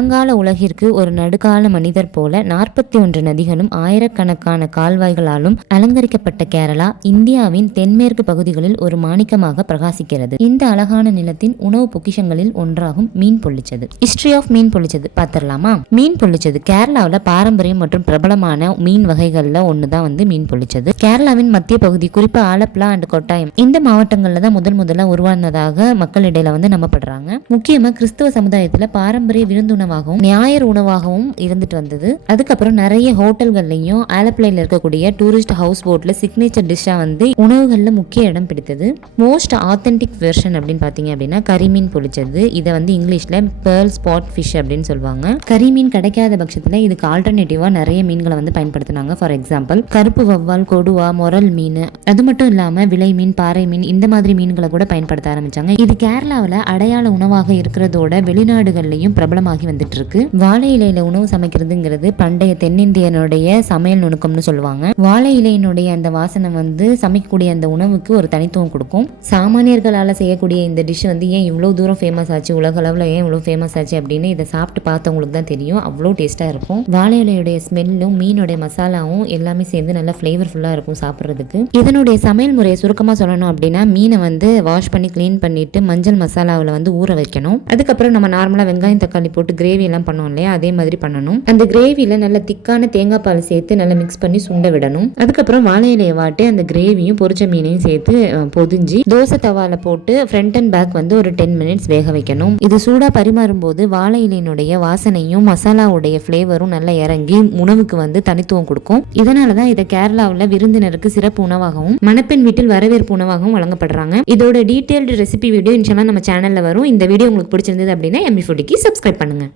பழங்கால உலகிற்கு ஒரு நடுக்கால மனிதர் போல 41 நதிகளும் ஆயிரக்கணக்கான கால்வாய்களாலும் அலங்கரிக்கப்பட்ட கேரளா இந்தியாவின் தென்மேற்கு பகுதிகளில் ஒரு மாணிக்கமாக பிரகாசிக்கிறது. இந்த அழகான நிலத்தின் உணவு பொக்கிஷங்களில் ஒன்றாகும் மீன் பொள்ளிச்சது. ஹிஸ்டரி ஆஃப் மீன் பொள்ளிச்சது பார்த்திடலாமா? மீன் பொள்ளிச்சது கேரளாவில் பாரம்பரியம் மற்றும் பிரபலமான மீன் வகைகள்ல ஒண்ணுதான் மீன் பொள்ளிச்சது. கேரளாவின் மத்திய பகுதி, குறிப்பா ஆலப்புழா அண்ட் கொட்டாயம், இந்த மாவட்டங்கள்ல தான் முதல்ல உருவானதாக மக்களிடையில நம்பப்படுறாங்க. முக்கியமா கிறிஸ்தவ சமுதாயத்துல பாரம்பரிய விருந்துணவாகவும் ஞாயிறு உணவாகவும் இருந்துட்டு வந்தது. அதுக்கப்புறம் நிறைய ஹோட்டல்கள்லயும் ஆலப்புழையில இருக்கக்கூடிய டூரிஸ்ட் ஹவுஸ் போட்ல சிக்னேச்சர் டிஷ்ஷா உணவுகள்ல முக்கிய இடம் பிடித்தது. மோஸ்ட் ஆத்தென்டிக் வெர்ஷன் அப்படின்னு பாத்தீங்க அப்படின்னா கரிமீன் பொள்ளிச்சது. இதை இங்கிலீஷ்ல பேர்ல் ஸ்பாட் ஃபிஷ் அப்படின்னு சொல்லுவாங்க. கரிமீன் கிடைக்காத பட்சத்துல இதுக்கு ஆல்டர்னேட்டிவா நிறைய மீன்களை பயன்படுத்தினாங்க. ஃபார் எக்ஸாம்பிள் கருப்பு வவ்வால், கொடுவா, மொரல் மீன், அது மட்டும் இல்லாம விலை மீன், பாறை மீன், இந்த மாதிரி மீன்களை கூட பயன்படுத்த ஆரம்பிச்சாங்க. இது கேரளாவில் அடையாள உணவாக இருக்கிறதோட வெளிநாடுகள்லயும் பிரபலமாகி வந்துட்டு இருக்கு. வாழை இலையில உணவு சமைக்கிறதுங்கிறது பண்டைய தென்னிந்தியனுடைய சமையல் நுணுக்கம்னு சொல்லுவாங்க. வாழை இலையினுடைய அந்த வாசனை சமைக்கக்கூடிய அந்த உணவுக்கு ஒரு தனித்துவம் கொடுக்கும். சாமானியர்களால செய்யக்கூடிய இந்த டிஷ் ஏன் இவ்வளவு தூரம் ஃபேமஸ் ஆச்சு, உலக அளவில் ஏன் இவ்வளவு ஃபேமஸ் ஆச்சு அப்படின்னு இதை சாப்பிட்டு பார்த்தவங்களுக்கு தான் தெரியும். அவ்வளோ டேஸ்டா இருக்கும். வாழை இலையுடைய ஸ்மெல்லும் மீனுடைய மசாலாவும் எல்லாமே சேர்ந்து நல்லா ஃபிளேவர்ஃபுல்லா இருக்கும் சாப்பிட்றதுக்கு. இதனுடைய சமையல் முறையை சுருக்கமா சொல்லணும் அப்படின்னா, மீனை வாஷ் பண்ணி கிளீன் பண்ணிட்டு மஞ்சள் மசாலாவில் ஊற வைக்கணும். அதுக்கப்புறம் நம்ம நார்மலா வெங்காயம் தக்காளி போட்டு கிரேவி எல்லாம் பண்ணுவோம் இல்லையா, அதே மாதிரி பண்ணணும். அந்த கிரேவியில நல்ல திக்கான தேங்காய் பால் சேர்த்து நல்லா மிக்ஸ் பண்ணி சுண்ட விடணும். அதுக்கப்புறம் வாழை இலையை வாட்டி அந்த கிரேவியும் பொரிச்ச மீனையும் சேர்த்து பொதிஞ்சு தோசை தவால போட்டு ஃப்ரண்ட் அண்ட் பேக் ஒரு 10 மினிட்ஸ் வேக வைக்கணும். இது சூடா பரிமாறும் போது வாழை இலையினுடைய வாசனையும் மசாலாவுடைய ஃபிளேவரும் நல்லா இறங்கி உணவுக்கு தனித்துவம் கொடுக்கும். இதனாலதான் இதை கேரளாவில் விருந்தினருக்கு சிறப்பு உணவாகவும் மணப்பெண் வீட்டில் வரவேற்பு உணவாகவும் வழங்கப்படுறாங்க. இதோட டீடைல்டு ரெசிபி வீடியோ இன்ஷால்லா நம்ம சேனல்ல வரும். இந்த வீடியோ உங்களுக்கு பிடிச்சிருந்தது அப்படின்னா எம்மி ஃபுட்டிக்கு சப்ஸ்கிரைப் பண்ணுங்க.